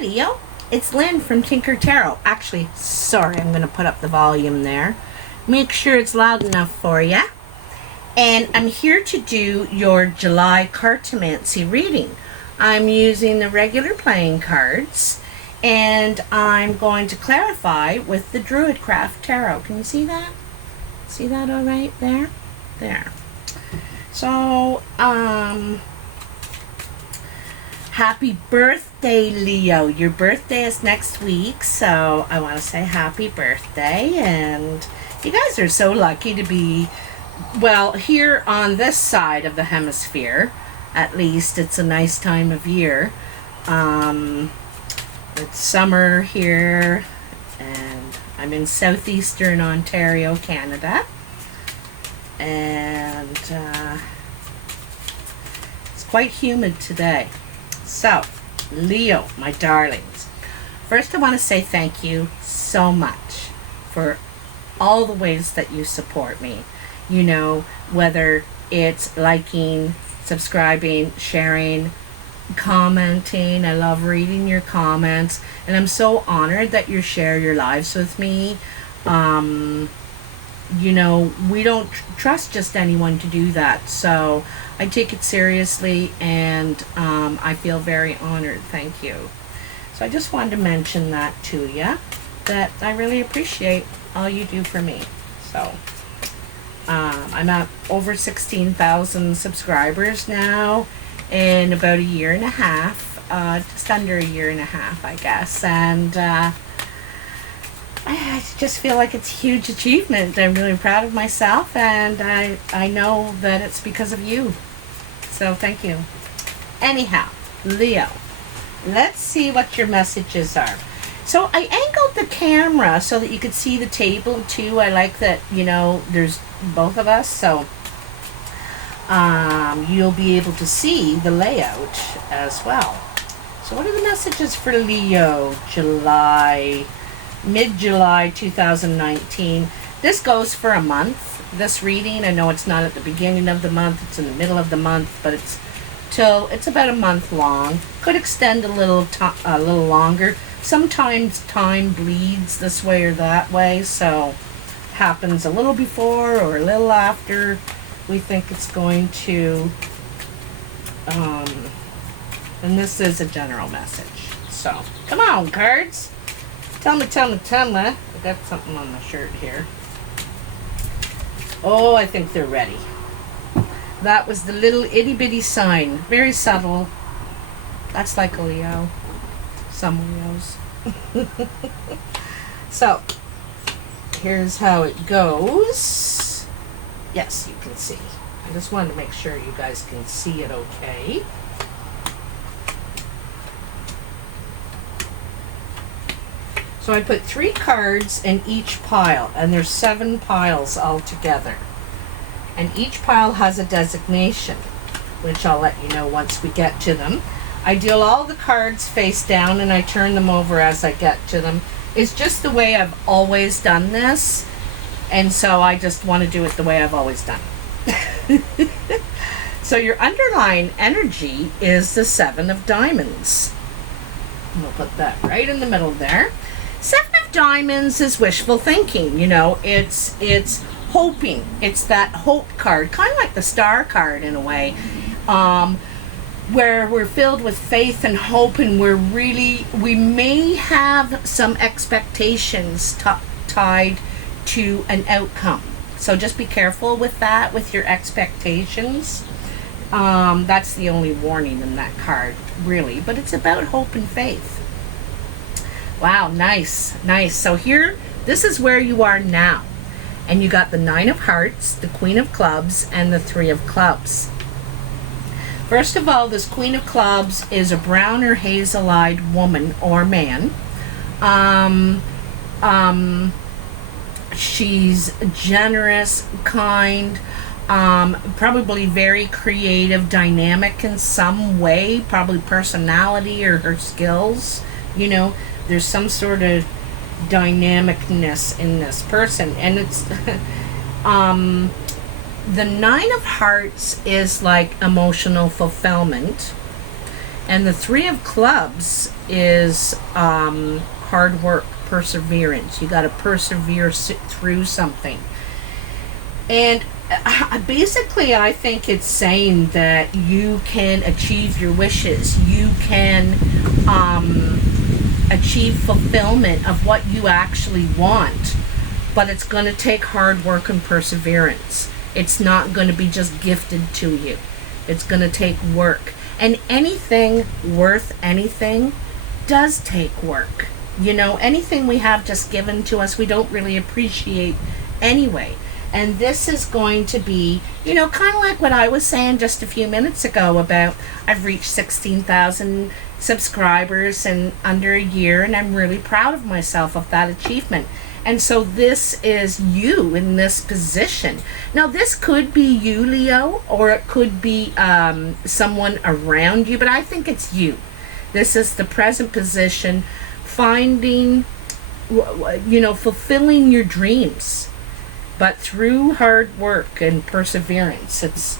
Hi Leo, it's Lynn from Tinker Tarot. Actually, sorry, I'm going to put up the volume there. Make sure it's loud enough for you. And I'm here to do your July Cartomancy reading. I'm using the regular playing cards, and I'm going to clarify with the Druid Craft Tarot. Can you see that? See that all right there? There. So, happy birthday, Leo. Your birthday is next week, so I want to say happy birthday. And you guys are so lucky to be, well, here on this side of the hemisphere. At least it's a nice time of year. It's summer here, and I'm in southeastern Ontario, Canada. And it's quite humid today. So, Leo, my darlings, first I want to say thank you so much for all the ways that you support me. You know, whether it's liking, subscribing, sharing, commenting. I love reading your comments, and I'm so honored that you share your lives with me. You know, we don't trust just anyone to do that, so I take it seriously, and I feel very honored. Thank you. So I just wanted to mention that to you, that I really appreciate all you do for me. So I'm at over 16,000 subscribers now in about a year and a half, just under a year and a half, I guess, and I just feel like it's a huge achievement. I'm really proud of myself, and I know that it's because of you. So thank you. Anyhow, Leo, let's see what your messages are. So I angled the camera so that you could see the table too. I like that, you know, there's both of us, so you'll be able to see the layout as well. So what are the messages for Leo, mid-July 2019. This goes for a month, this reading. I know it's not at the beginning of the month, it's in the middle of the month, but it's about a month long. Could extend a little longer. Sometimes time bleeds this way or that way, so happens a little before or a little after we think it's going to. And this is a general message. So come on, cards. Tell me. I got something on my shirt here. Oh, I think they're ready. That was the little itty bitty sign. Very subtle. That's like a Leo. Some Leos. So, here's how it goes. Yes, you can see. I just wanted to make sure you guys can see it okay. So I put 3 cards in each pile, and there's 7 piles altogether. And each pile has a designation, which I'll let you know once we get to them. I deal all the cards face down, and I turn them over as I get to them. It's just the way I've always done this, and so I just want to do it the way I've always done it. So your underlying energy is the 7 of Diamonds. And we'll put that right in the middle there. 7 of Diamonds is wishful thinking. You know, it's hoping. It's that hope card, kind of like the Star card in a way, where we're filled with faith and hope, and we may have some expectations tied to an outcome. So just be careful with that, with your expectations. That's the only warning in that card, really. But it's about hope and faith. Wow, nice. So here, this is where you are now. And you got the 9 of Hearts, the Queen of Clubs, and the 3 of Clubs. First of all, this Queen of Clubs is a brown or hazel-eyed woman or man. She's generous, kind, probably very creative, dynamic in some way, probably personality or her skills. You know, there's some sort of dynamicness in this person, and it's the 9 of Hearts is like emotional fulfillment, And the Three of Clubs is hard work, perseverance. You got to persevere through something. And basically, I think it's saying that you can achieve your wishes. You can achieve fulfillment of what you actually want. But it's going to take hard work and perseverance. It's not going to be just gifted to you. It's going to take work. And anything worth anything does take work. You know, anything we have just given to us, we don't really appreciate anyway. And this is going to be, you know, kind of like what I was saying just a few minutes ago about I've reached 16,000 subscribers in under a year, and I'm really proud of myself of that achievement. And so this is you in this position. Now, this could be you, Leo, or it could be someone around you, but I think it's you. This is the present position, finding, you know, fulfilling your dreams, but through hard work and perseverance. It's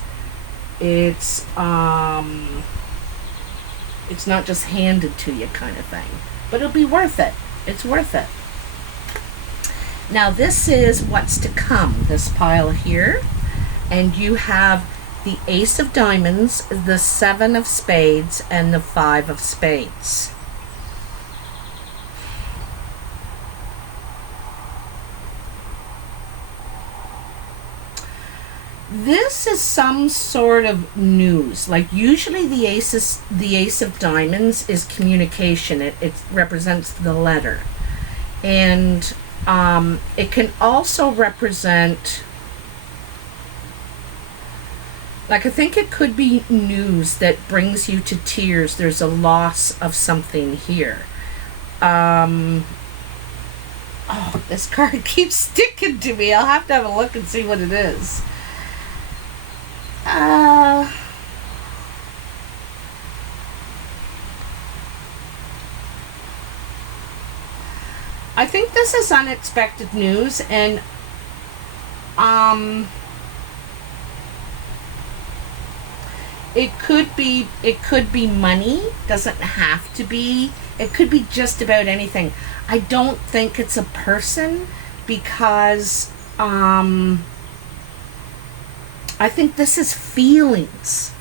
not just handed to you kind of thing, but it'll be worth it. It's worth it. Now this is what's to come, this pile here. And you have the Ace of Diamonds, the Seven of Spades, and the Five of Spades. This is some sort of news. Like usually the Ace of Diamonds is communication. It represents the letter. And it can also represent, like, I think it could be news that brings you to tears. There's a loss of something here. Oh, this card keeps sticking to me. I'll have to have a look and see what it is. I think this is unexpected news, and it could be money. Doesn't have to be. It could be just about anything. I don't think it's a person, because I think this is feelings.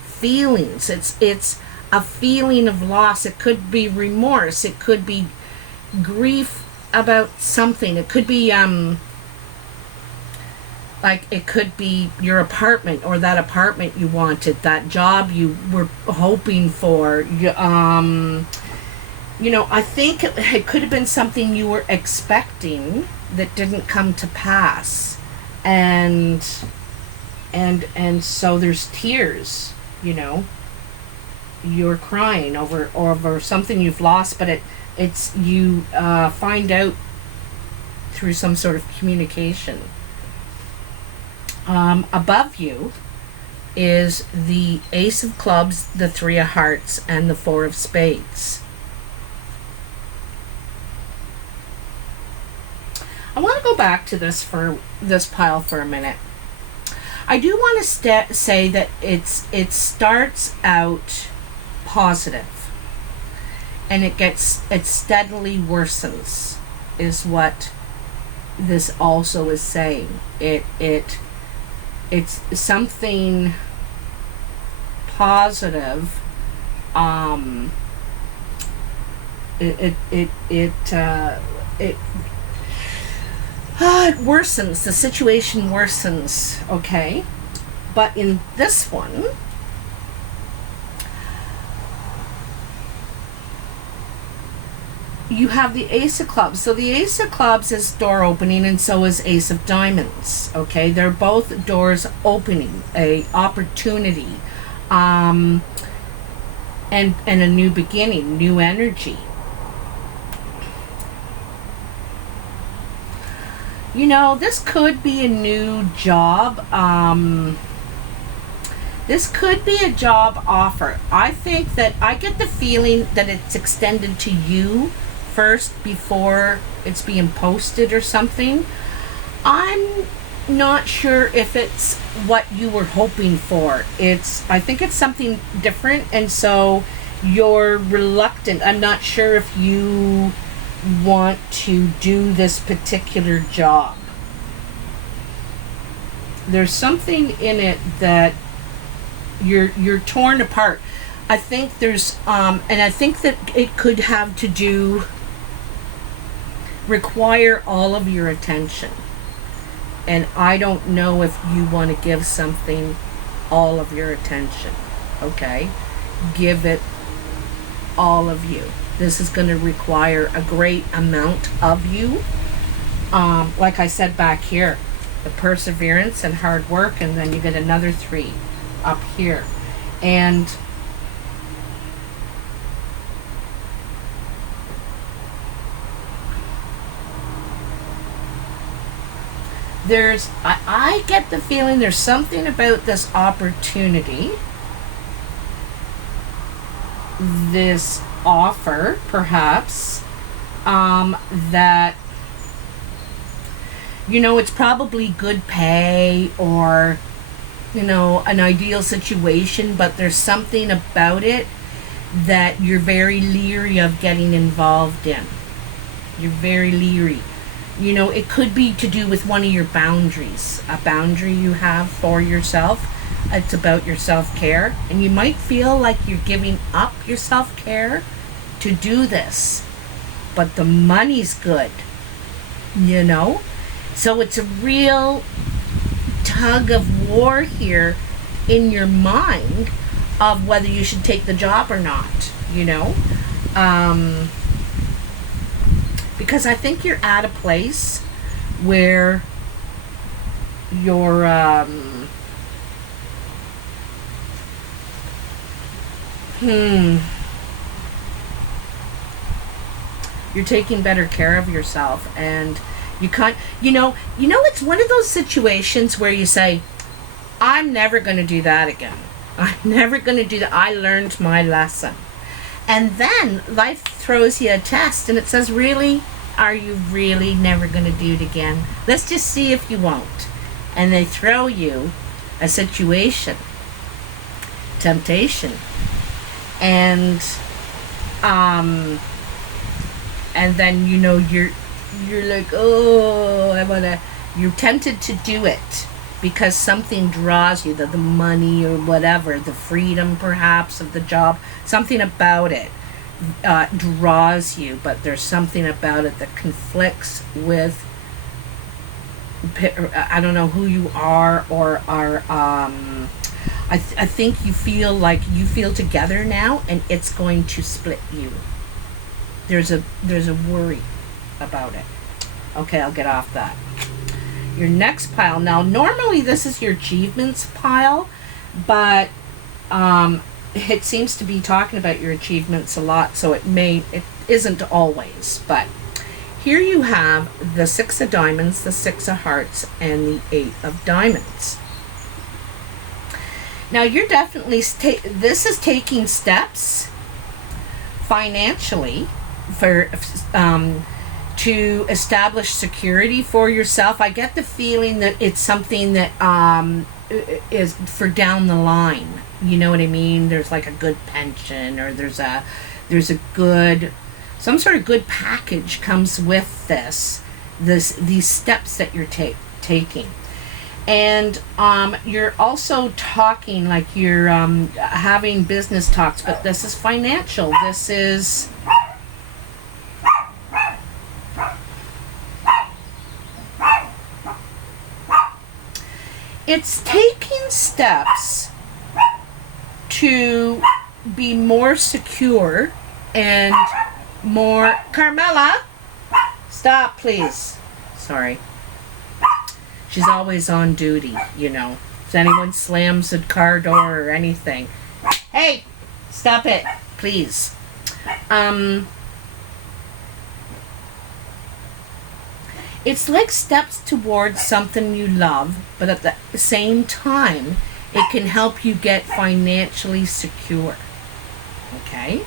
It's a feeling of loss. It could be remorse. It could be grief about something. It could be like, it could be your apartment, or that apartment you wanted, that job you were hoping for. You know, I think it could have been something you were expecting that didn't come to pass, and so there's tears. You know, you're crying over something you've lost, but it's you find out through some sort of communication. Above you is the Ace of Clubs, the Three of Hearts, and the Four of Spades. I want to go back to this pile for a minute. I do want to say that it starts out positive, and it steadily worsens, is what this also is saying. It's something positive. It worsens. The situation worsens. Okay, but in this one, you have the Ace of Clubs. So the Ace of Clubs is door opening, and so is Ace of Diamonds. Okay, they're both doors opening, a opportunity, and a new beginning, new energy. You know, this could be a new job. This could be a job offer. I think that I get the feeling that it's extended to you first before it's being posted or something. I'm not sure if it's what you were hoping for. I think it's something different, and so you're reluctant. I'm not sure if you want to do this particular job. There's something in it that you're torn apart. I think there's and I think that it could have to do, require all of your attention. And I don't know if you want to give something all of your attention. Okay? Give it all of you. This is going to require a great amount of you. Like I said back here, the perseverance and hard work, and then you get another 3 up here. And I get the feeling there's something about this opportunity, this offer, perhaps, that, you know, it's probably good pay or, you know, an ideal situation, but there's something about it that you're very leery of getting involved in. You're very leery. You know, it could be to do with one of your boundaries, a boundary you have for yourself. It's about your self-care, and you might feel like you're giving up your self-care to do this, but the money's good, you know? So it's a real tug of war here in your mind of whether you should take the job or not, you know? Because I think you're at a place where you're you're taking better care of yourself, and you can't, you know, it's one of those situations where you say, I'm never going to do that again. I'm never going to do that. I learned my lesson. And then life throws you a test and it says, really? Are you really never going to do it again? Let's just see if you won't. And they throw you a situation, temptation. And then, you know, you're like, oh, you're tempted to do it because something draws you, the money or whatever, the freedom perhaps of the job, something about it draws you, but there's something about it that conflicts with, I don't know who you are, or are, I think you feel like you feel together now and it's going to split you. There's a worry about it. Okay, I'll get off that. Your next pile. Now, normally this is your achievements pile, but it seems to be talking about your achievements a lot, so it isn't always. But here you have the 6 of diamonds, the 6 of hearts, and the 8 of diamonds. Now, you're definitely this is taking steps financially for to establish security for yourself. I get the feeling that it's something that is for down the line. You know what I mean? There's like a good pension, or there's a good, some sort of good package comes with these steps that you're taking. And you're also talking, like you're having business talks, but this is financial. This is it's taking steps to be more secure and more... Carmela, stop, please. Sorry. She's always on duty, you know. If anyone slams a car door or anything. Hey, stop it, please. It's like steps towards something you love, but at the same time, it can help you get financially secure. Okay?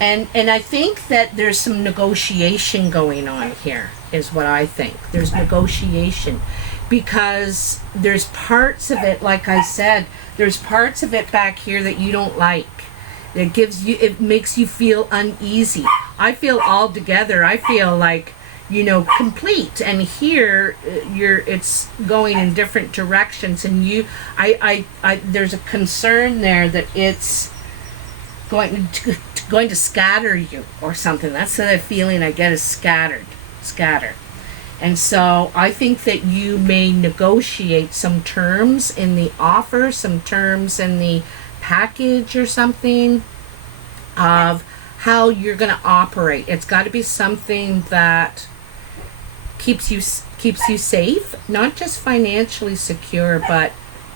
And I think that there's some negotiation going on here, is what I think. There's negotiation. Because there's parts of it, like I said, there's parts of it back here that you don't like. It makes you feel uneasy. I feel all together. I feel like, complete. And here, it's going in different directions, and there's a concern there that it's going to scatter you or something. That's the feeling I get, is scatter. And so I think that you may negotiate some terms in the offer, some terms in the package or something, of how you're going to operate. It's got to be something that keeps you safe, not just financially secure, but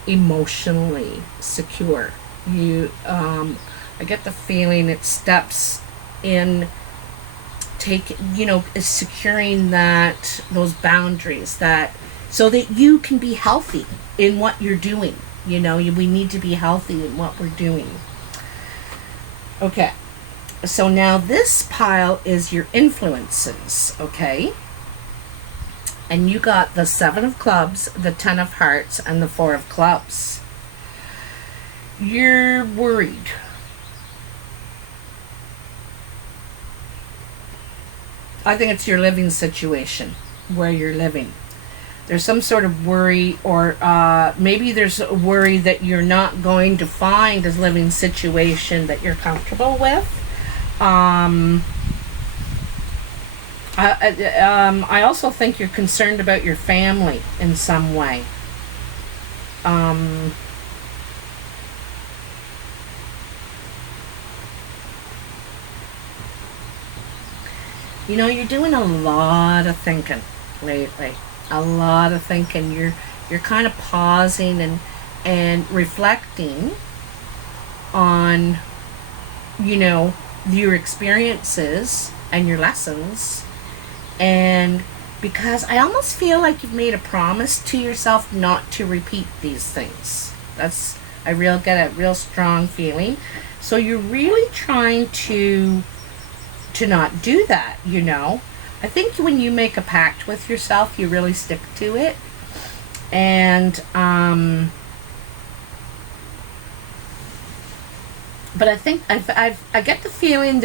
emotionally secure. I get the feeling it steps in securing those boundaries, so that you can be healthy in what you're doing. We need to be healthy in what we're doing. Okay, so now this pile is your influences, okay? And you got the 7 of clubs, the 10 of hearts, and the 4 of clubs. You're worried. I think it's your living situation, where you're living. There's some sort of worry, or maybe there's a worry that you're not going to find a living situation that you're comfortable with. I also think you're concerned about your family in some way. You're doing a lot of thinking lately. A lot of thinking. You're kind of pausing and reflecting on, your experiences and your lessons. And because I almost feel like you've made a promise to yourself not to repeat these things. I get a real strong feeling. So you're really trying to not do that, I think when you make a pact with yourself, you really stick to it. And but I think I get the feeling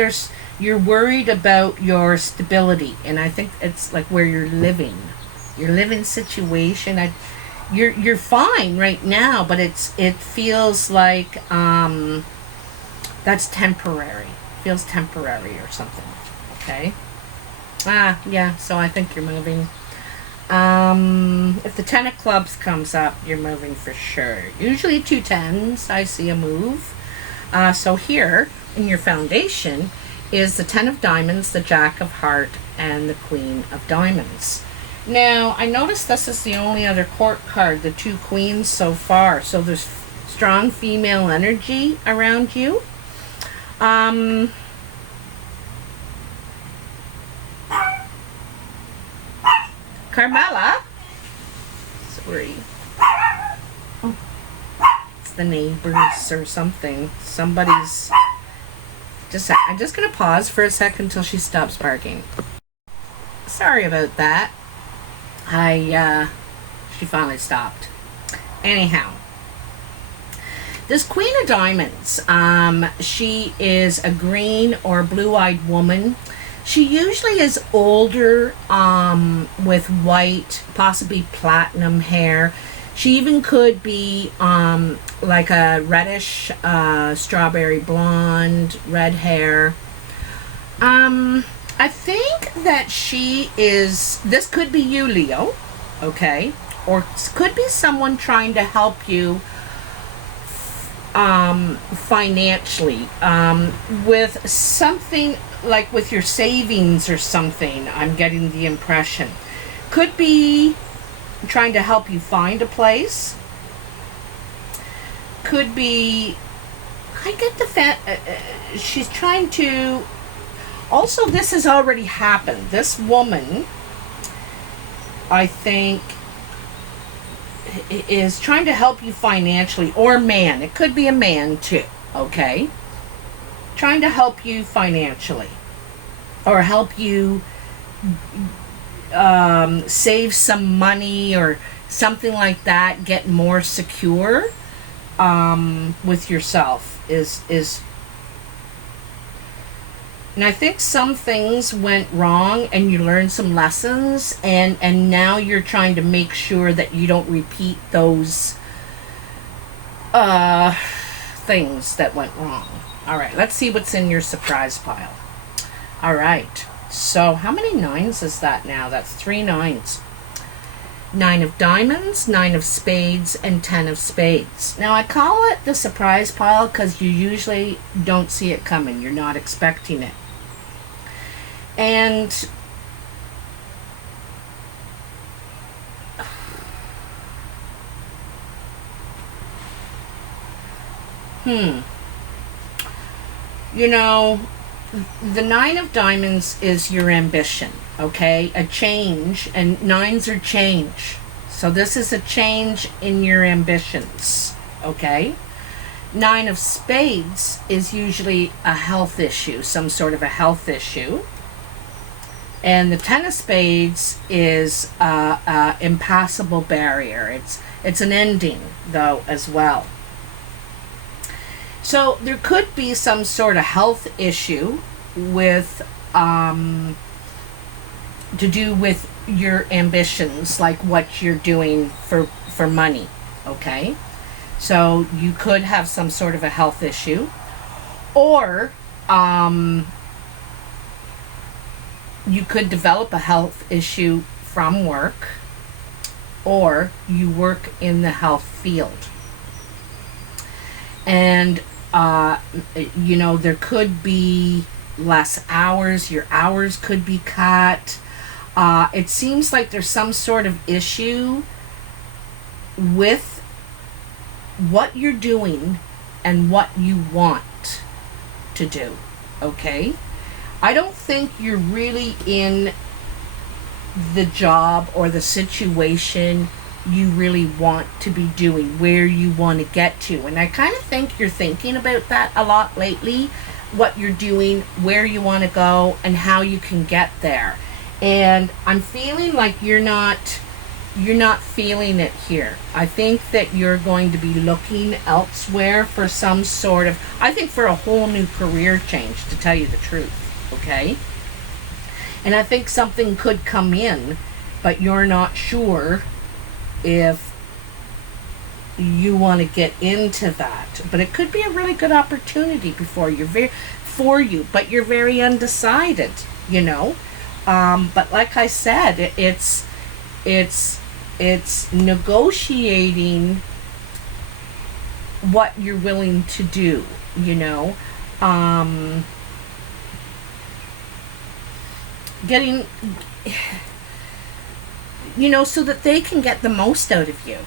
you're worried about your stability, and I think it's like where you're living, your living situation. You're fine right now, but it feels like that's temporary. Feels temporary or something. Okay. Yeah, so I think you're moving. If the 10 of clubs comes up, you're moving for sure. Usually 2 10s, I see a move. So here in your foundation is the 10 of diamonds, the jack of heart, and the queen of diamonds. Now, I noticed this is the only other court card, the 2 queens so far. So there's strong female energy around you. Carmela, sorry. Oh, it's the neighbors or something. Somebody's I'm just gonna pause for a second until she stops barking. Sorry about that. She finally stopped. Anyhow, this queen of diamonds, she is a green or blue-eyed woman. She usually is older, with white, possibly platinum hair. She even could be like a reddish, strawberry blonde, red hair. I think that this could be you, Leo, okay? Or could be someone trying to help you financially, with something like with your savings or something. I'm getting the impression. Could be trying to help you find a place. Could be, I get the she's trying to, also this has already happened. This woman, I think, is trying to help you financially, or man. It could be a man too, okay? Trying to help you financially, or help you save some money or something like that, get more secure with yourself is And I think some things went wrong and you learned some lessons, and now you're trying to make sure that you don't repeat those things that went wrong. All right, let's see what's in your surprise pile. All right, so how many 9s is that now? That's 3 9s. 9 of diamonds, 9 of spades, and 10 of spades. Now I call it the surprise pile because you usually don't see it coming. You're not expecting it. And you know, the 9 of diamonds is your ambition, okay? A change, and 9s are change. So this is a change in your ambitions, okay? 9 of spades is usually a health issue, some sort of a health issue. And the 10 of spades is a impassable barrier. It's an ending, though, as well. So there could be some sort of health issue with to do with your ambitions, like what you're doing for money, okay? So you could have some sort of a health issue, or you could develop a health issue from work, or you work in the health field. And you know, there could be less hours. Your hours could be cut. It seems like there's some sort of issue with what you're doing and what you want to do, okay? I don't think you're really in the job or the situation you really want to be doing, where you want to get to. And I kind of think you're thinking about that a lot lately, what you're doing, where you want to go, and how you can get there. And I'm feeling like you're not feeling it here. I think that you're going to be looking elsewhere for some sort of, I think for a whole new career change, to tell you the truth, okay? And I think something could come in, but you're not sure if you want to get into that. But it could be a really good opportunity for you, but you're very undecided, you know. But like I said, it's negotiating what you're willing to do, you know. Getting, you know, so that they can get the most out of you,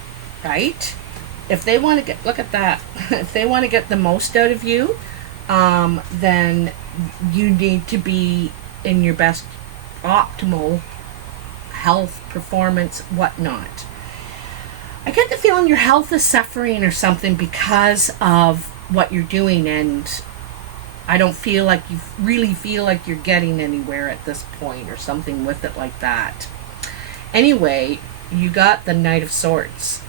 right? If they want to get, look at that, if they want to get the most out of you, then you need to be in your best optimal health, performance, whatnot. I get the feeling your health is suffering or something because of what you're doing, and I don't feel like you really feel like you're getting anywhere at this point or something with it like that. Anyway, you got the Knight of Swords,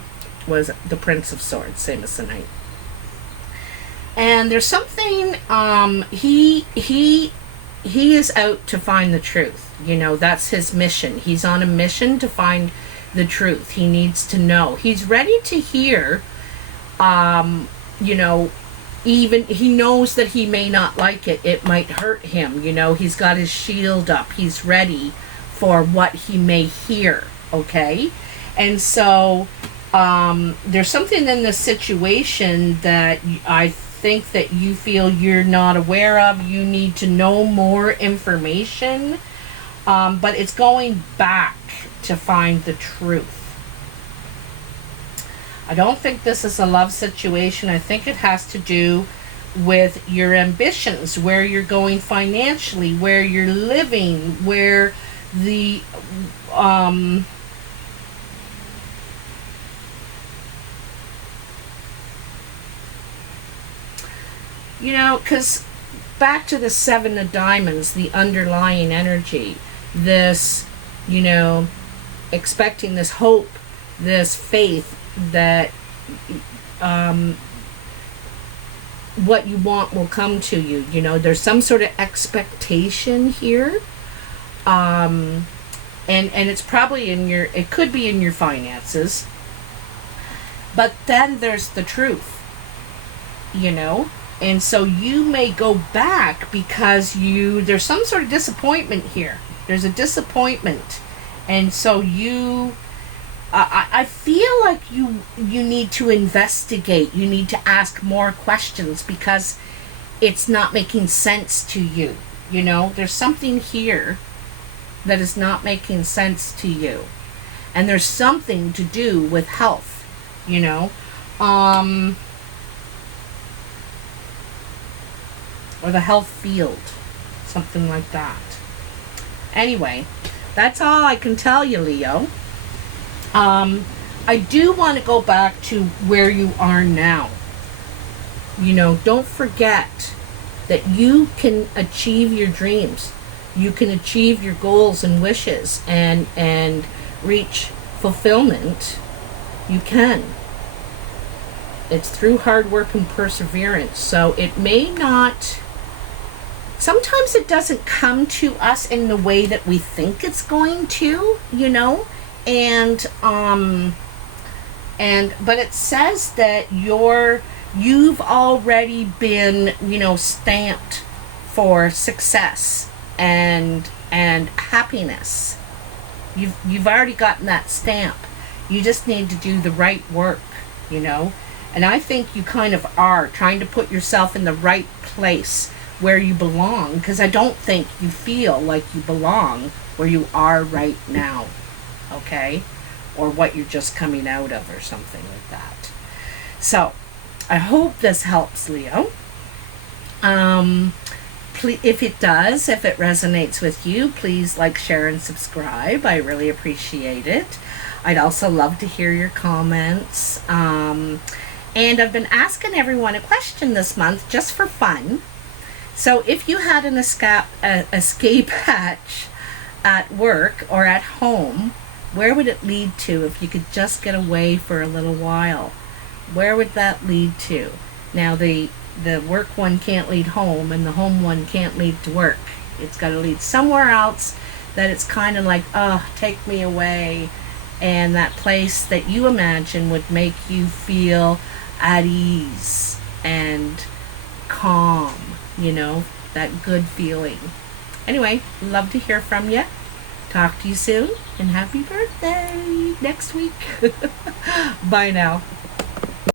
was the Prince of Swords, same as the Knight. And there's something, he is out to find the truth. You know, that's his mission. He's on a mission to find the truth. He needs to know. He's ready to hear, you know, even he knows that he may not like it. It might hurt him. You know, he's got his shield up. He's ready for what he may hear, okay? And so there's something in this situation that I think that you feel you're not aware of. You need to know more information, but it's going back to find the truth. I don't think this is a love situation. I think it has to do with your ambitions, where you're going financially, where you're living, where the you know, because back to the 7 of diamonds, the underlying energy, this, you know, expecting this hope, this faith that what you want will come to you. You know, there's some sort of expectation here. And it's probably it could be in your finances. But then there's the truth, you know? And so you may go back because there's some sort of disappointment here. There's a disappointment. And so I feel like you need to investigate. You need to ask more questions because it's not making sense to you. You know, there's something here that is not making sense to you. And there's something to do with health, you know. Or the health field. Something like that. Anyway, that's all I can tell you, Leo. I do want to go back to where you are now. You know, don't forget that you can achieve your dreams. You can achieve your goals and wishes and reach fulfillment. You can. It's through hard work and perseverance. So it may not... Sometimes it doesn't come to us in the way that we think it's going to, you know? But it says that you've already been, you know, stamped for success and happiness. You've already gotten that stamp. You just need to do the right work, you know? And I think you kind of are trying to put yourself in the right place where you belong, because I don't think you feel like you belong where you are right now. Okay? Or what you're just coming out of or something like that. So, I hope this helps, Leo. If it does, if it resonates with you, please like, share, and subscribe. I really appreciate it. I'd also love to hear your comments. And I've been asking everyone a question this month just for fun. So if you had an escape hatch at work or at home, where would it lead to if you could just get away for a little while? Where would that lead to? Now, the work one can't lead home, and the home one can't lead to work. It's got to lead somewhere else that it's kind of like, oh, take me away. And that place that you imagine would make you feel at ease and calm, you know, that good feeling. Anyway, love to hear from you. Talk to you soon, and happy birthday next week. Bye now.